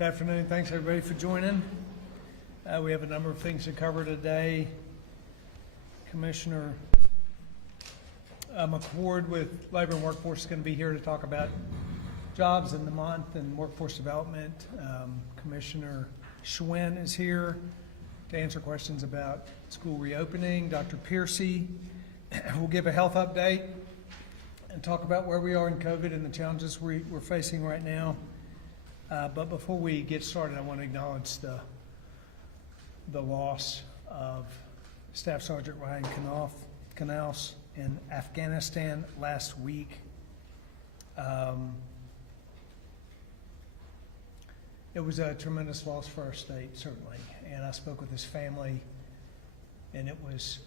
Good afternoon. Thanks everybody for joining. We have a number of things to cover today. Commissioner McCord with Labor and Workforce is going to be here to talk about jobs in the month and workforce development. Commissioner Schwinn is here to answer questions about school reopening. Dr. Piercy will give a health update and talk about where we are in COVID and the challenges we're facing right now. But before we get started, I want to acknowledge the loss of Staff Sergeant Ryan Knaus in Afghanistan last week. It was a tremendous loss for our state, certainly, and I spoke with his family, and it was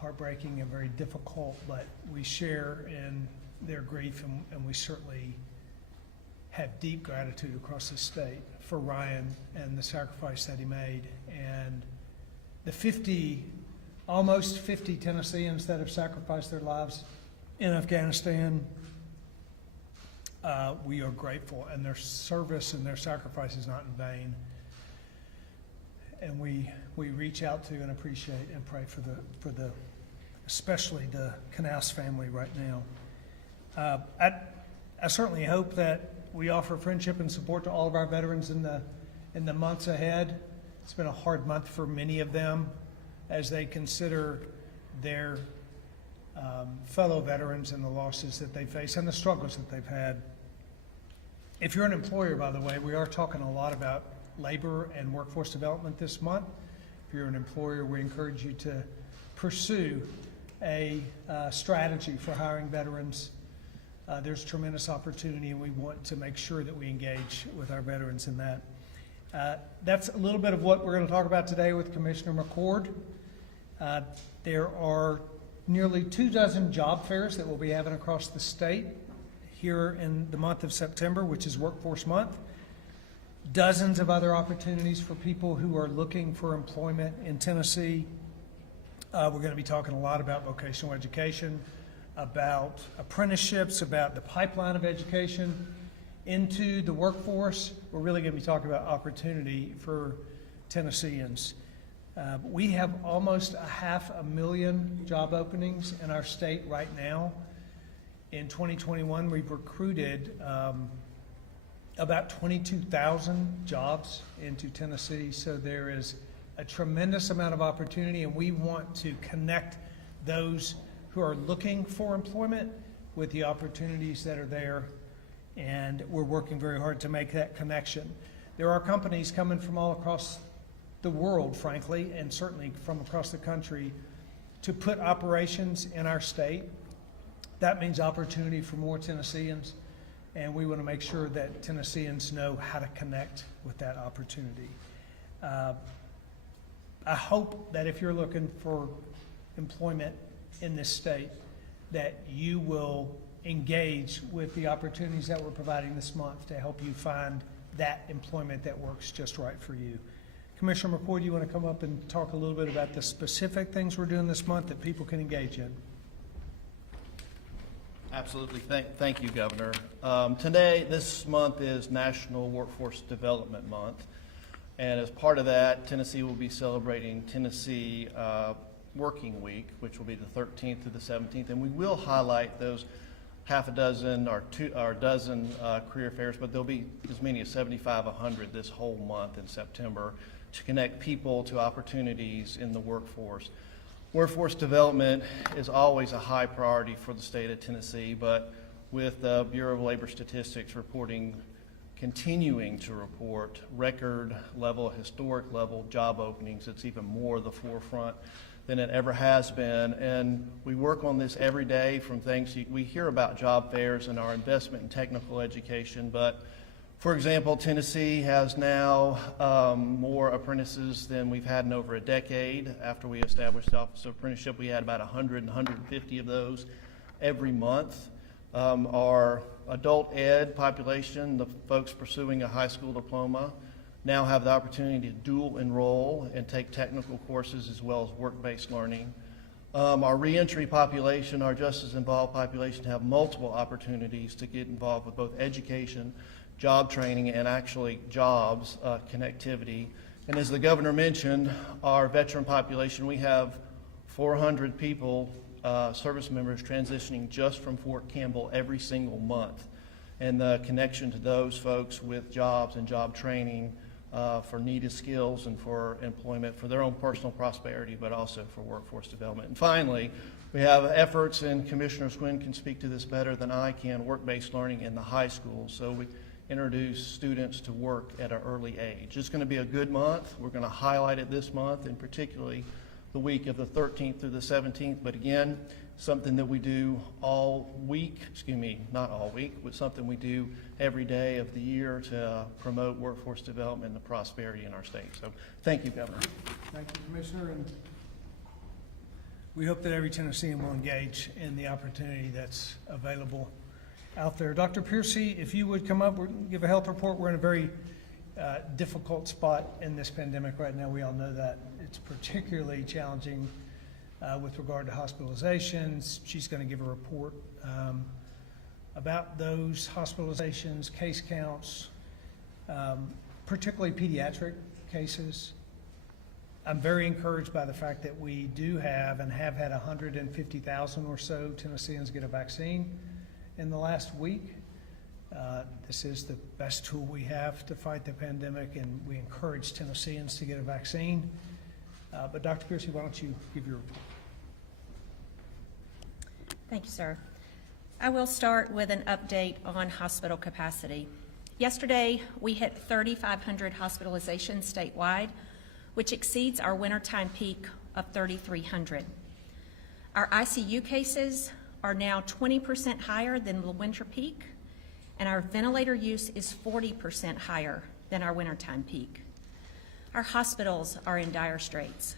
heartbreaking and very difficult, but we share in their grief, and we certainly have deep gratitude across the state for Ryan and the sacrifice that he made, and the almost 50 Tennesseans that have sacrificed their lives in Afghanistan. We are grateful, and their service and their sacrifice is not in vain. And we reach out to and appreciate and pray for the especially the Knaus family right now. I certainly hope that we offer friendship and support to all of our veterans in the months ahead. It's been a hard month for many of them as they consider their fellow veterans and the losses that they face and the struggles that they've had. If you're an employer, by the way, we are talking a lot about labor and workforce development this month. If you're an employer, we encourage you to pursue a strategy for hiring veterans. There's tremendous opportunity, and we want to make sure that we engage with our veterans in that. That's a little bit of what we're going to talk about today with Commissioner McCord. There are nearly 24 job fairs that we'll be having across the state here in the month of September, which is Workforce Month. Dozens of other opportunities for people who are looking for employment in Tennessee. We're going to be talking a lot about vocational education, about apprenticeships, about the pipeline of education into the workforce. We're really going to be talking about opportunity for Tennesseans. We have almost 500,000 job openings in our state right now. In 2021, we've recruited about 22,000 jobs into Tennessee, so there is a tremendous amount of opportunity, and we want to connect those who are looking for employment with the opportunities that are there, and we're working very hard to make that connection. There are companies coming from all across the world, frankly, and certainly from across the country to put operations in our state. That means opportunity for more Tennesseans, and we want to make sure that Tennesseans know how to connect with that opportunity. I hope that if you're looking for employment in this state, that you will engage with the opportunities that we're providing this month to help you find that employment that works just right for you. Commissioner McCord, you want to come up and talk a little bit about the specific things we're doing this month that people can engage in? Absolutely. Thank you, Governor. This month is National Workforce Development Month, and as part of that, Tennessee will be celebrating Tennessee Working Week, which will be the 13th to the 17th, and we will highlight those half a dozen or dozen career fairs, but there'll be as many as 75, 100 this whole month in September to connect people to opportunities in the workforce. Workforce development is always a high priority for the state of Tennessee, but with the Bureau of Labor Statistics continuing to report record level, historic level job openings, it's even more the forefront than it ever has been. And we work on this every day from things we hear about job fairs and our investment in technical education, but for example, Tennessee has now more apprentices than we've had in over a decade. After we established the Office of Apprenticeship, we had about 100 and 150 of those every month. Our adult ed population, the folks pursuing a high school diploma, now have the opportunity to dual enroll and take technical courses as well as work-based learning. Our reentry population, our justice involved population, have multiple opportunities to get involved with both education job training and actually jobs, connectivity. And as the governor mentioned, our veteran population, we have 400 people, service members transitioning just from Fort Campbell every single month. And the connection to those folks with jobs and job training for needed skills and for employment, for their own personal prosperity, but also for workforce development. And finally, we have efforts, and Commissioner Swin can speak to this better than I can, work-based learning in the high school. So we introduce students to work at an early age. It's going to be a good month. We're going to highlight it this month, and particularly the week of the 13th through the 17th. But again, something that we do all week, not all week, but something we do every day of the year to promote workforce development and the prosperity in our state. So thank you, Governor. Thank you, Commissioner. And we hope that every Tennessean will engage in the opportunity that's available out there. Dr. Piercy, if you would come up, give a health report. We're in a very difficult spot in this pandemic right now. We all know that. It's particularly challenging with regard to hospitalizations. She's going to give a report about those hospitalizations, case counts, particularly pediatric cases. I'm very encouraged by the fact that we do have and have had 150,000 or so Tennesseans get a vaccine in the last week. This is the best tool we have to fight the pandemic, and we encourage Tennesseans to get a vaccine. But Dr. Piercy, why don't you give your report? Thank you, sir. I will start with an update on hospital capacity. Yesterday, we hit 3,500 hospitalizations statewide, which exceeds our wintertime peak of 3,300. Our ICU cases are now 20% higher than the winter peak, and our ventilator use is 40% higher than our wintertime peak. Our hospitals are in dire straits.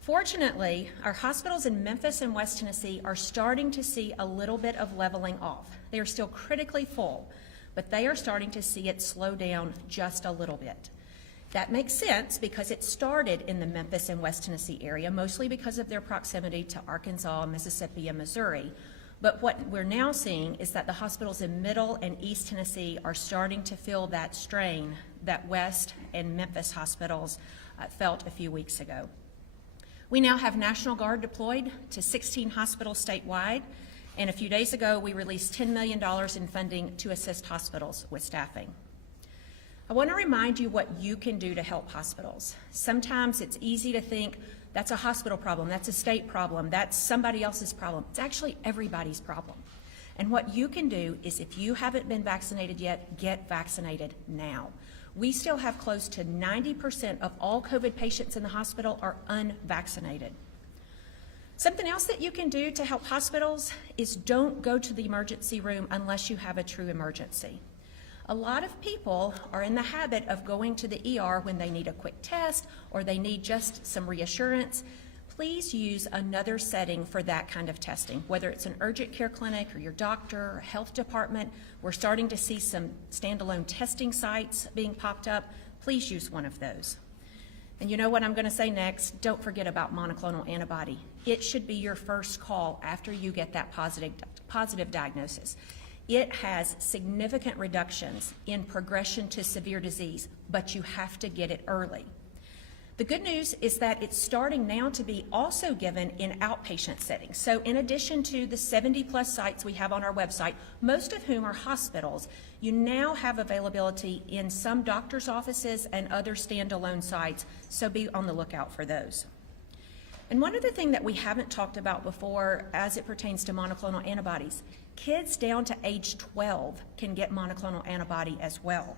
Fortunately, our hospitals in Memphis and West Tennessee are starting to see a little bit of leveling off. They are still critically full, but they are starting to see it slow down just a little bit. That makes sense because it started in the Memphis and West Tennessee area, mostly because of their proximity to Arkansas, Mississippi, and Missouri. But what we're now seeing is that the hospitals in Middle and East Tennessee are starting to feel that strain that West and Memphis hospitals felt a few weeks ago. We now have National Guard deployed to 16 hospitals statewide, and a few days ago we released $10 million in funding to assist hospitals with staffing. I want to remind you what you can do to help hospitals. Sometimes it's easy to think that's a hospital problem, that's a state problem, that's somebody else's problem. It's actually everybody's problem. And what you can do is, if you haven't been vaccinated yet, get vaccinated now. We still have close to 90% of all COVID patients in the hospital are unvaccinated. Something else that you can do to help hospitals is don't go to the emergency room unless you have a true emergency. A lot of people are in the habit of going to the ER when they need a quick test or they need just some reassurance. Please use another setting for that kind of testing, whether it's an urgent care clinic or your doctor or health department. We're starting to see some standalone testing sites being popped up. Please use one of those. And you know what I'm going to say next? Don't forget about monoclonal antibody. It should be your first call after you get that positive diagnosis. It has significant reductions in progression to severe disease, but you have to get it early. The good news is that it's starting now to be also given in outpatient settings. So in addition to the 70+ sites we have on our website, most of whom are hospitals, you now have availability in some doctor's offices and other standalone sites, so be on the lookout for those. And one other thing that we haven't talked about before as it pertains to monoclonal antibodies, kids down to age 12 can get monoclonal antibody as well,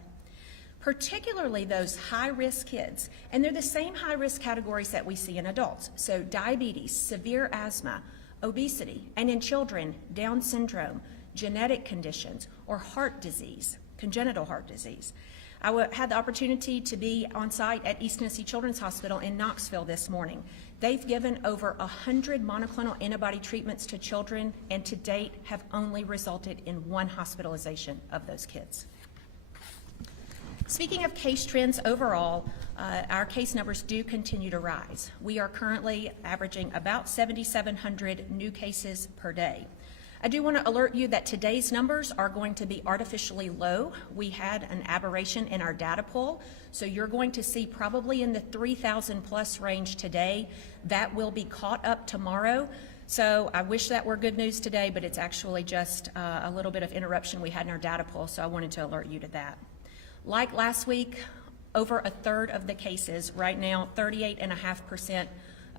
particularly those high-risk kids. And they're the same high-risk categories that we see in adults. So diabetes, severe asthma, obesity, and in children, Down syndrome, genetic conditions, or heart disease, congenital heart disease. I had the opportunity to be on site at East Tennessee Children's Hospital in Knoxville this morning. They've given over 100 monoclonal antibody treatments to children, and to date have only resulted in 1 hospitalization of those kids. Speaking of case trends overall, our case numbers do continue to rise. We are currently averaging about 7,700 new cases per day. I do want to alert you that today's numbers are going to be artificially low. We had an aberration in our data pool, so you're going to see probably in the 3,000 plus range today. That will be caught up tomorrow. So I wish that were good news today, but it's actually just a little bit of interruption we had in our data pool, so I wanted to alert you to that. Like last week, over a third of the cases, right now 38.5%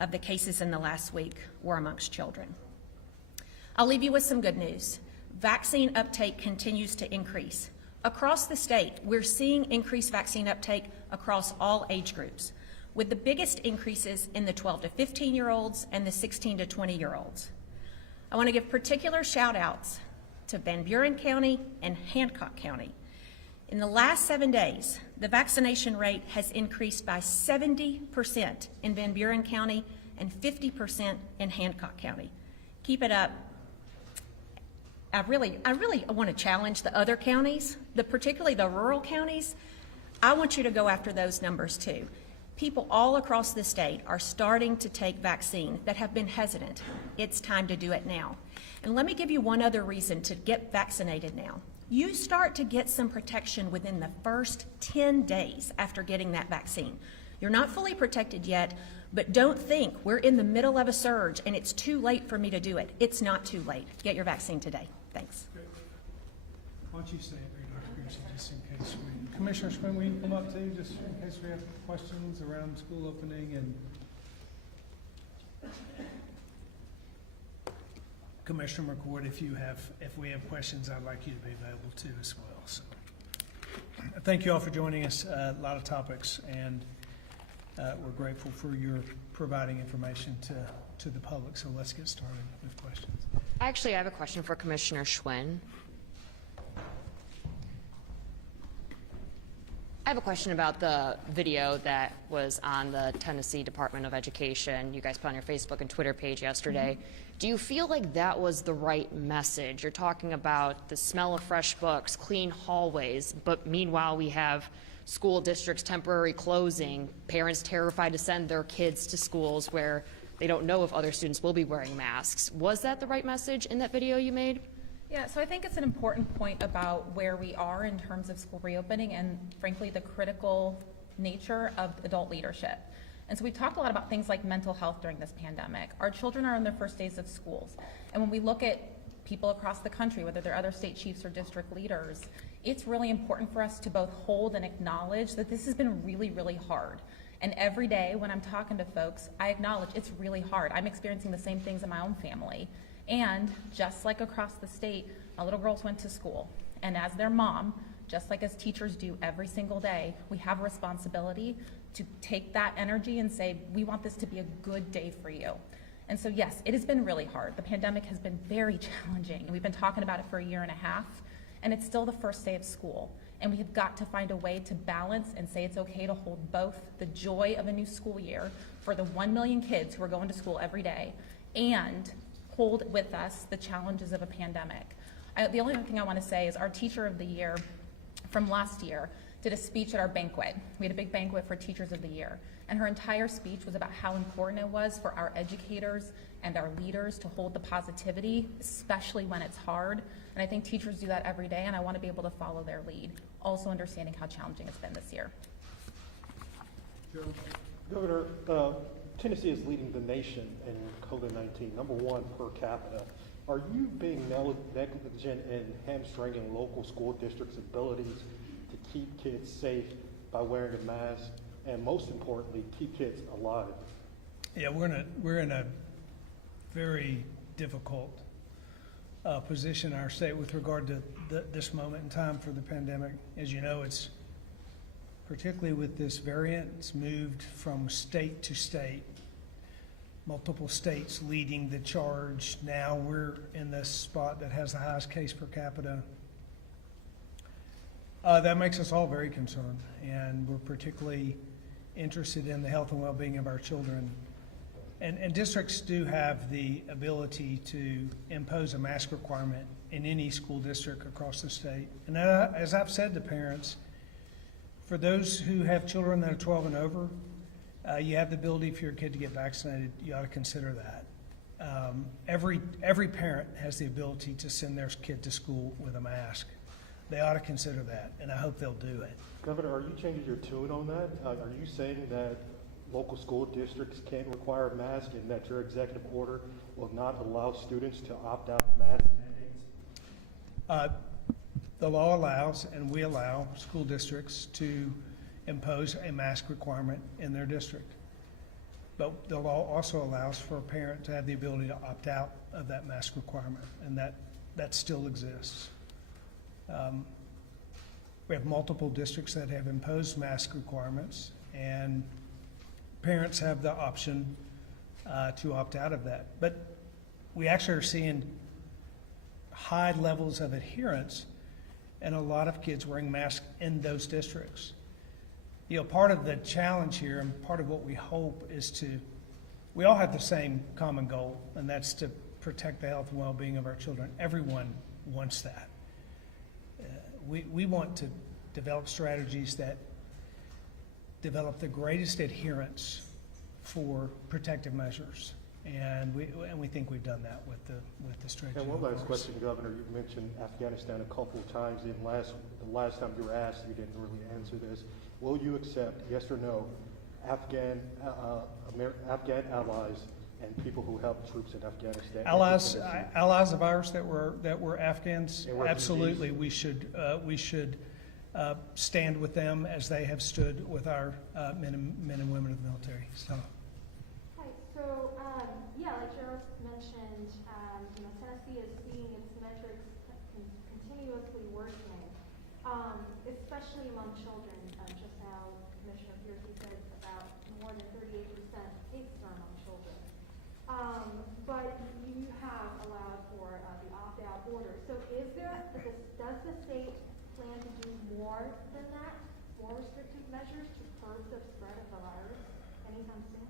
of the cases in the last week were amongst children. I'll leave you with some good news. Vaccine uptake continues to increase. Across the state, we're seeing increased vaccine uptake across all age groups, with the biggest increases in the 12 to 15-year-olds and the 16 to 20-year-olds. I want to give particular shout-outs to Van Buren County and Hancock County. In the last 7 days, the vaccination rate has increased by 70% in Van Buren County and 50% in Hancock County. Keep it up. I really want to challenge the other counties, particularly the rural counties. I want you to go after those numbers too. People all across the state are starting to take vaccine that have been hesitant. It's time to do it now. And let me give you one other reason to get vaccinated now. You start to get some protection within the first 10 days after getting that vaccine. You're not fully protected yet, but don't think we're in the middle of a surge and it's too late for me to do it. It's not too late. Get your vaccine today. Thanks. Why don't you stay up there, Dr. Pearson, just in case we, Commissioner Swin, will you come up too, just in case we have questions around school opening? And Commissioner McCord, if we have questions, I'd like you to be available too as well. So, thank you all for joining us. A lot of topics, and we're grateful for your providing information to the public. So let's get started with questions. Actually, I have a question for Commissioner Schwinn. I have a question about the video that was on the Tennessee Department of Education. You guys put on your Facebook and Twitter page yesterday. Do you feel like that was the right message? You're talking about the smell of fresh books, clean hallways, but meanwhile we have school districts temporarily closing, parents terrified to send their kids to schools where they don't know if other students will be wearing masks. Was that the right message in that video you made? Yeah, so I think it's an important point about where we are in terms of school reopening and, frankly, the critical nature of adult leadership. And so we talked a lot about things like mental health during this pandemic. Our children are in their first days of schools. And when we look at people across the country, whether they're other state chiefs or district leaders, it's really important for us to both hold and acknowledge that this has been really, really hard. And every day when I'm talking to folks, I acknowledge it's really hard. I'm experiencing the same things in my own family. And just like across the state, my little girls went to school. And as their mom, just like as teachers do every single day, we have a responsibility to take that energy and say, we want this to be a good day for you. And so yes, it has been really hard. The pandemic has been very challenging. And we've been talking about it for 1.5 years, and it's still the first day of school. And we have got to find a way to balance and say it's okay to hold both the joy of a new school year for the 1 million kids who are going to school every day and hold with us the challenges of a pandemic. The only other thing I want to say is our Teacher of the Year from last year did a speech at our banquet. We had a big banquet for Teachers of the Year. And her entire speech was about how important it was for our educators and our leaders to hold the positivity, especially when it's hard. And I think teachers do that every day, and I want to be able to follow their lead, also understanding how challenging it's been this year. Governor, Tennessee is leading the nation in COVID-19, #1 per capita. Are you being negligent in hamstringing local school districts' abilities to keep kids safe by wearing a mask, and most importantly, keep kids alive? Yeah, we're in a very difficult position in our state with regard to this moment in time for the pandemic. As you know, it's particularly with this variant, it's moved from state to state, multiple states leading the charge. Now we're in this spot that has the highest case per capita. That makes us all very concerned, and we're particularly interested in the health and well-being of our children. And districts do have the ability to impose a mask requirement in any school district across the state. And as I've said to parents, for those who have children that are 12 and over, you have the ability for your kid to get vaccinated. You ought to consider that. every parent has the ability to send their kid to school with a mask. They ought to consider that, and I hope they'll do it. Governor, are you changing your tune on that? Are you saying that local school districts can't require masks and that your executive order will not allow students to opt out of mask mandates? The law allows, and we allow, school districts to impose a mask requirement in their district. But the law also allows for a parent to have the ability to opt out of that mask requirement, and that still exists. We have multiple districts that have imposed mask requirements, and parents have the option to opt out of that. But we actually are seeing high levels of adherence and a lot of kids wearing masks in those districts. You know, part of the challenge here and part of what we hope is we all have the same common goal, and that's to protect the health and well-being of our children. Everyone wants that. We want to develop strategies that develop the greatest adherence for protective measures, and we think we've done that with the strategy. And one last question, Governor. You've mentioned Afghanistan a couple of times. The last time you were asked, you didn't really answer this. Will you accept, yes or no, Afghan allies and people who help troops in Afghanistan? Allies of ours that were Afghans, And refugees? absolutely. We should stand with them as they have stood with our men and women of the military. So. Hi. So, like Gerald mentioned, Tennessee is seeing its metrics continuously worsening, especially among children. Just now, Commissioner Piercy said about more than 38% cases are among children. But you have allowed for the opt-out order. So, does the state plan to do more than that, more restrictive measures to curb the spread of the virus anytime soon?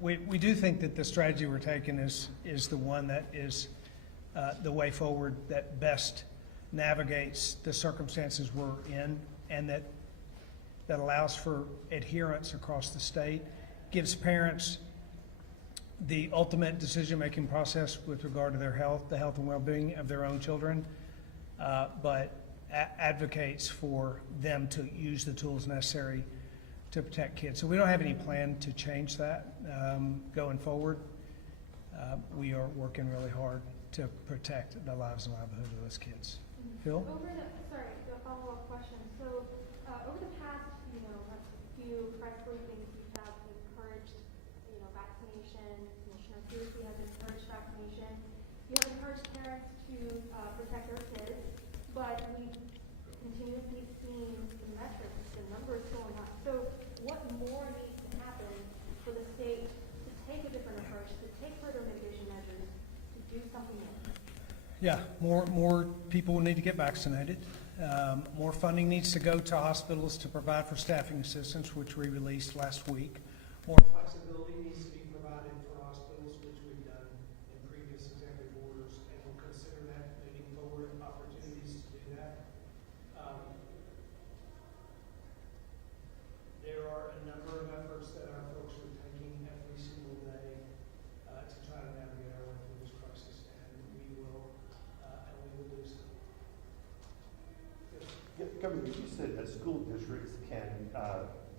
We do think that the strategy we're taking is the one that is the way forward, that best navigates the circumstances we're in, and that allows for adherence across the state, gives parents the ultimate decision-making process with regard to their health, the health and well-being of their own children, but advocates for them to use the tools necessary to protect kids. So we don't have any plan to change that going forward. We are working really hard to protect the lives and livelihoods of those kids. Phil? A follow-up question. So over the past, few press briefings, you have encouraged, vaccination. Commissioner Piercy has encouraged vaccination. You have encouraged parents to protect their kids, but we've continuously seen the metrics, the numbers going up. So what more needs to happen for the state to take a different approach, to take further mitigation measures, to do something else? Yeah, more people need to get vaccinated. More funding needs to go to hospitals to provide for staffing assistance, which we released last week. More flexibility needs to be provided for hospitals, which we've done in previous executive orders, and we'll consider that moving forward, opportunities to do that. There are a number of efforts that our folks are taking every single day to try to navigate our way through this crisis, and we will do so. Governor, you said that school districts can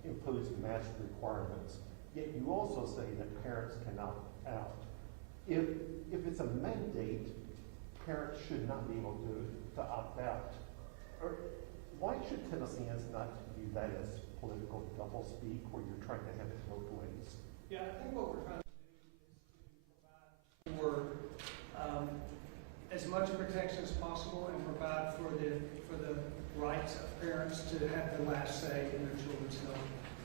impose mask requirements, yet you also say that parents cannot opt out. If it's a mandate, parents should not be able to opt out. Or why should Tennesseans not view that as political doublespeak, where you're trying to have it both ways? Yeah, I think what we're trying to do is to provide for as much protection as possible and provide for the rights of parents to have the last say in their children's health.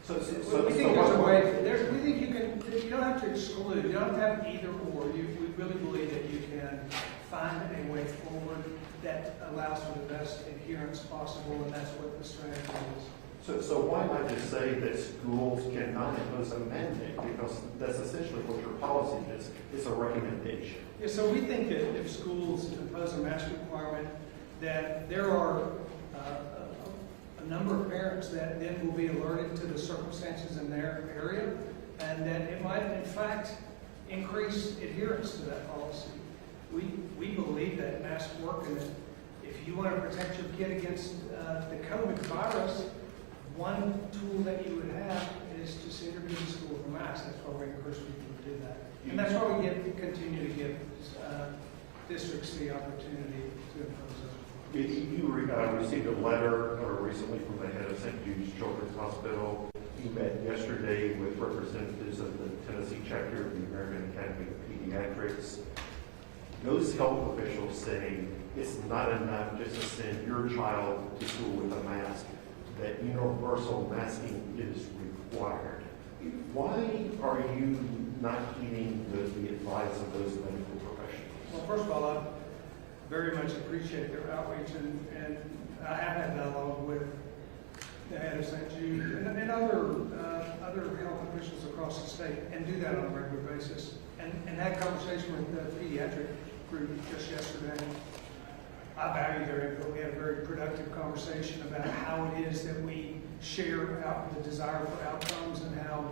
We think there's a way. We think you don't have to exclude. You don't have to have either or. We really believe that you can find a way forward that allows for the best adherence possible, and that's what the strategy is. So why not just say that schools cannot impose a mandate, because that's essentially what your policy is. It's a recommendation. Yeah, so we think that if schools impose a mask requirement, that there are a number of parents that then will be alerted to the circumstances in their area, and that it might, in fact, increase adherence to that policy. We believe that masks work, and if you want to protect your kid against the COVID virus, one tool that you would have is to send your kid to school with a mask. That's why we encourage people to do that. And that's why we continue to give districts the opportunity to impose those. You received a letter recently from the head of St. Jude's Children's Hospital. He met yesterday with representatives of the Tennessee chapter of the American Academy of Pediatrics. Those health officials say it's not enough just to send your child to school with a mask, that universal masking is required. Why are you not heeding the advice of those medical professionals? Well, first of all, I very much appreciate their outreach, and I have had dialogue with the head of St. Jude and other health officials across the state, and do that on a regular basis. And that conversation with the pediatric group just yesterday, I value their input. We had a very productive conversation about how it is that we share out the desire for outcomes and how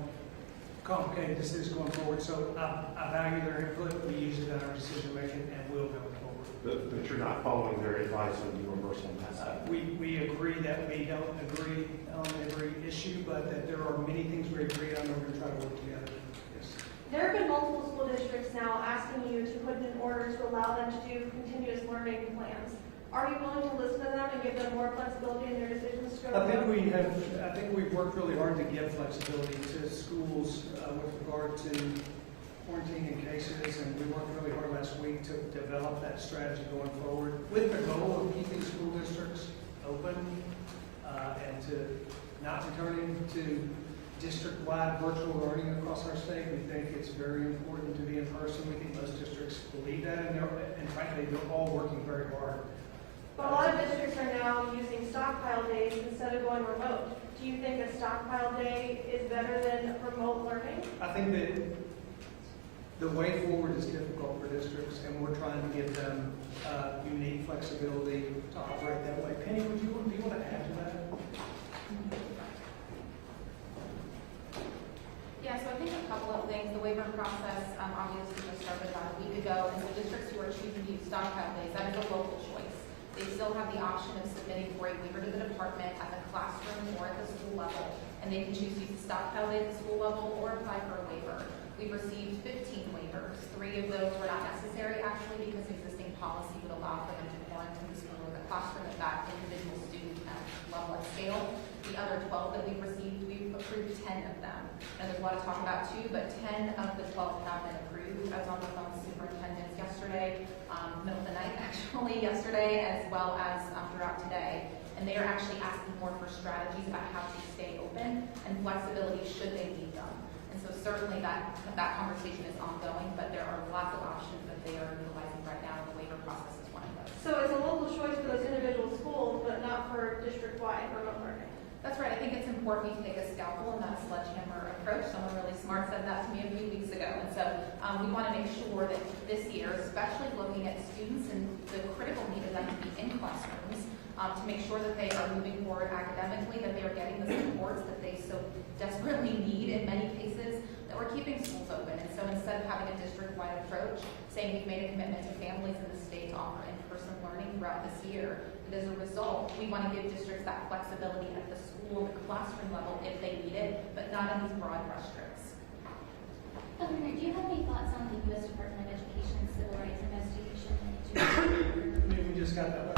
complicated this is going forward. So I value their input. We use it in our decision making, and will going forward. But you're not following their advice on universal masking. We agree that we don't agree on every issue, but that there are many things we agree on, and we're going to try to work together. Yes. There have been multiple school districts now asking you to put in order to allow them to do continuous learning plans. Are you willing to listen to them and give them more flexibility in their decisions to go? I think we've worked really hard to give flexibility to schools with regard to quarantining cases, and we worked really hard last week to develop that strategy going forward with the goal of keeping school districts open and to not returning to district-wide virtual learning across our state. We think it's very important to be in person. We think most districts believe that, and frankly, they're all working very hard. But a lot of districts are now using stockpile days instead of going remote. Do you think a stockpile day is better than remote learning? I think that the way forward is difficult for districts, and we're trying to give them unique flexibility to operate that way. Penny, do you want to add to that? Yeah, so I think a couple of things. The waiver process obviously was started about a week ago, and so districts who are choosing to use stockpile days, that is a local choice. They still have the option of submitting for a waiver to the department at the classroom or at the school level, and they can choose to use the stockpile day at the school level or apply for a waiver. We've received 15 waivers. 3 of those were not necessary, actually, because existing policy would allow for them to quarantine the school or the classroom at that individual student level and scale. The other 12 that we've received, we've approved 10 of them. And there's a lot to talk about too, but 10 of the 12 have been approved. I was on the phone with superintendents yesterday, middle of the night actually yesterday, as well as throughout today. And they are actually asking more for strategies about how to stay open and flexibility should they need them. And so certainly that conversation is ongoing, but there are lots of options that they are utilizing right now, and the waiver process is one of those. So it's a local choice for those individual schools, but not for district-wide remote learning. That's right. I think it's important to take a scalpel and not a sledgehammer approach. Someone really smart said that to me a few weeks ago. And so we want to make sure that this year, especially looking at students and the critical need of them to be in classrooms, to make sure that they are moving forward academically, that they are getting the supports that they so desperately need in many cases, that we're keeping schools open. And so instead of having a district-wide approach, saying we've made a commitment to families in the state to offer in-person learning throughout this year, and as a result, we want to give districts that flexibility at the school, the classroom level if they need it, but not in these broad brush strokes. Governor, do you have any thoughts on the U.S. Department of Education's civil rights investigation into We just got that